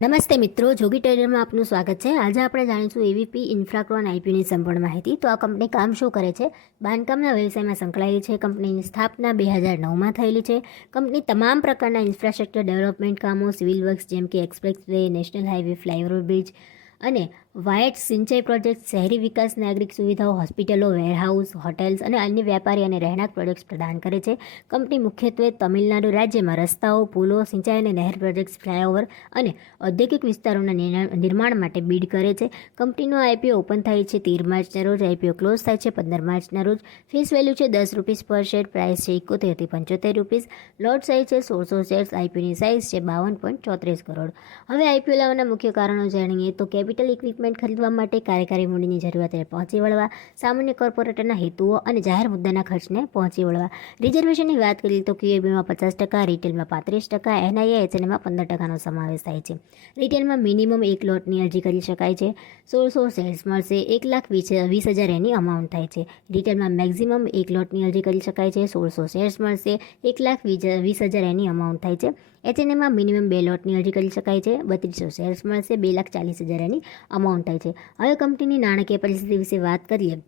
નમસ્તે મિત્રો જોગી ટ્રેડરમાં આપનું સ્વાગત છે. આજે આપણે જાણીશું એવીપી ઇન્ફ્રાક્રોન આઈપીની સંપૂર્ણ માહિતી. તો આ કંપની કામ શું કરે છે? બાંધકામના વ્યવસાયમાં સંકળાયેલી છે. કંપનીની સ્થાપના બે હજાર નવમાં થયેલી છે. કંપની તમામ પ્રકારના ઇન્ફ્રાસ્ટ્રક્ચર ડેવલપમેન્ટ કામો સિવિલ વર્ક્સ જેમ કે expressway national highway flyover bridge અને વાયટ સિંચાઈ પ્રોજેક્ટ શહેરી વિકાસ નાગરિક સુવિધાઓ, હોસ્પિટલો, વેરહાઉસ, હોટેલ્સ અને અન્ય વ્યાપારી અને રહેણાંક પ્રોજેક્ટ્સ પ્રદાન કરે છે. કંપની મુખ્યત્વે તમિલનાડુ રાજ્યમાં રસ્તાઓ, પુલો, સિંચાઈ અને નહેર પ્રોજેક્ટ્સ, ફ્લાયઓવર અને ઔદ્યોગિક વિસ્તારોના નિર્માણ માટે બીડ કરે છે. કંપનીનો આઈપીઓ ઓપન થાય છે તેર માર્ચના રોજ આઈપીઓ ક્લોઝ થાય છે પંદર માર્ચના રોજ. ફેસ વેલ્યુ છે દસ રૂપીસ પર શેર, પ્રાઇસ છે એકોતેરથી પંચોતેર રૂપીસ. લોટ સાઇઝ છે સોળસો શેર્સ આઈપીઓની સાઇઝ છે બાવન પોઈન્ટ ચોત્રીસ કરોડ. હવે આઈપીઓ લાવવાના મુખ્ય કારણો જાણીએ તો કેપિટલ ઇક્વિપમેન્ટ ખરીદવા માટે કાર્યકારી મૂડીની જરૂરિયાતને પહોંચી વળવા, સામાન્ય કોર્પોરેટરના હેતુઓ અને જાહેર મુદ્દાના ખર્ચને પહોંચી વળવા. રિઝર્વેશનની વાત કરીએ તો ક્યુએબીમાં પચાસ ટકા, રિટેલમાં પાંત્રીસ ટકા, એનઆઈએ, એચએનએમાં પંદર ટકાનો સમાવેશ થાય છે. રિટેલમાં મિનિમમ એક લોટની અરજી કરી શકાય છે. સોળસો સેલ્સ મળશે, એક લાખ વીસ વીસ હજાર એની અમાઉન્ટ થાય છે. રિટેલમાં મેક્ઝિમમ એક લોટની અરજી કરી શકાય છે. સોળસો શેર્સ મળશે, એક લાખ વીસ હજાર એની અમાઉન્ટ થાય છે. એચએનએમાં મિનિમમ બે લોટની અરજી કરી શકાય છે. બત્રીસો શેર્સ મળશે, બે લાખ ચાલીસ હજાર એની અમાઉન્ટ થાય છે. હવે કંપનીની નાણાકીય પરિસ્થિતિ વિશે વાત કરીએ,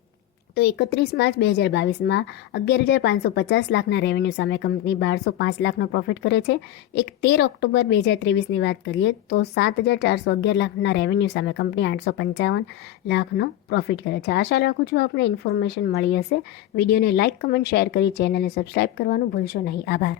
તો એકત્રીસ માર્ચ બે હજાર બાવીસમાં અગિયાર હજાર પાંચસો પચાસ લાખના રેવન્યુ સામે કંપની બારસો પાંચ લાખનો પ્રોફિટ કરે છે. એક તેર ઓક્ટોબર બે હજાર ત્રેવીસની વાત કરીએ, તો સાત હજાર ચારસો અગિયાર લાખના રેવન્યુ સામે કંપની આઠસો પંચાવન લાખનો પ્રોફિટ કરે છે. આશા રાખું છું આપને ઇન્ફોર્મેશન મળી હશે. વિડીયોને લાઇક કમેન્ટ શેર કરી ચેનલને સબસ્ક્રાઇબ કરવાનું ભૂલશો નહીં. આભાર.